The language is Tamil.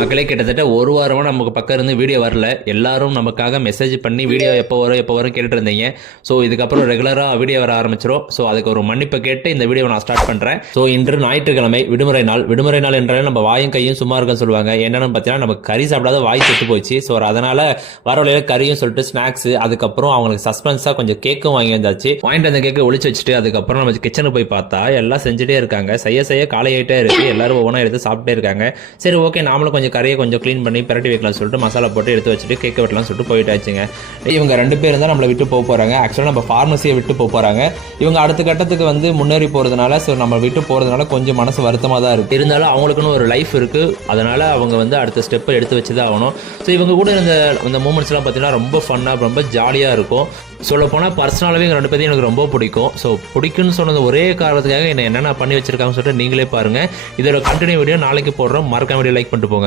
மக்களே கிட்டத்தட்ட ஒரு வாரமாக நமக்கு பக்கம் இருந்து வீடியோ வரல. எல்லாரும் நமக்காக மெசேஜ் பண்ணி வீடியோ எப்போ வரும் கேட்டுட்டு இருந்தீங்க. ஸோ இதுக்கப்புறம் ரெகுலராக வீடியோ வர ஆரம்பிச்சிடும். ஸோ அதுக்கு ஒரு மன்னிப்பை கேட்டு இந்த வீடியோ நான் ஸ்டார்ட் பண்ணுறேன். ஸோ இன்று ஞாயிற்றுக்கிழமை விடுமுறை நாள் என்றாலே நம்ம வாயும் கையும் சும்மா இருக்குன்னு சொல்லுவாங்க. என்னென்னு பார்த்தீங்கன்னா நமக்கு கறி சாப்பிடாத வாய் செத்து போச்சு. ஸோ அதனால வர வழியில் கறியும் சொல்லிட்டு ஸ்நாக்ஸ், அதுக்கப்புறம் அவங்களுக்கு சஸ்பென்ஸாக கொஞ்சம் கேக்கும் வாங்கி வந்தாச்சு. வாங்கிட்டு அந்த கேக்கை ஒளிச்சு வச்சுட்டு அதுக்கப்புறம் நம்ம கிச்சனுக்கு போய் பார்த்தா எல்லாம் செஞ்சுட்டே இருக்காங்க. செய்ய காலையிட்டே இருக்கு. எல்லாரும் ஒவ்வொன்றா எடுத்து சாப்பிட்டே இருக்காங்க. சரி ஓகே, நாமளும் கொஞ்சம் கறியை கொஞ்சம் க்ளீன் பண்ணி பிரட்டி வைக்கலாம் சொல்லிட்டு மசாலா போட்டு எடுத்து வச்சுட்டு கேக் வெட்டலாம் சொல்லிட்டு போயிட்டாச்சுங்க. இவங்க 2 பேரும் தான் நம்மளை விட்டு போக போகிறாங்க. ஆக்சுவலாக நம்ம ஃபார்மசியை விட்டு போக போகிறாங்க. இவங்க அடுத்த கட்டத்துக்கு வந்து முன்னேறி போகிறதுனால, ஸோ நம்ம விட்டு போகிறதுனால கொஞ்சம் மனசு வருத்தமாக தான் இருக்குது. இருந்தாலும் அவங்களுக்குன்னு ஒரு லைஃப் இருக்குது. அதனால் அவங்க வந்து அடுத்த ஸ்டெப்பை எடுத்து வச்சு தான் ஆகணும். ஸோ இவங்க கூட இந்த மூமெண்ட்ஸ்லாம் பார்த்தீங்கன்னா ரொம்ப ஃபன்னாக ரொம்ப ஜாலியாக இருக்கும். சொல்லப்போனால் பர்சனலாகவே எங்கள் 2 பேரையும் எனக்கு ரொம்ப பிடிக்கும். ஸோ பிடிக்குன்னு சொன்னது ஒரே காரணத்துக்காக என்னென்ன பண்ணி வச்சிருக்காங்கன்னு சொல்லிட்டு நீங்களே பாருங்கள். இதோட கண்டினியூ வீடியோ நாளைக்கு போடுறோம். மறக்காம வீடியோ லைக் பண்ணிட்டு போங்க.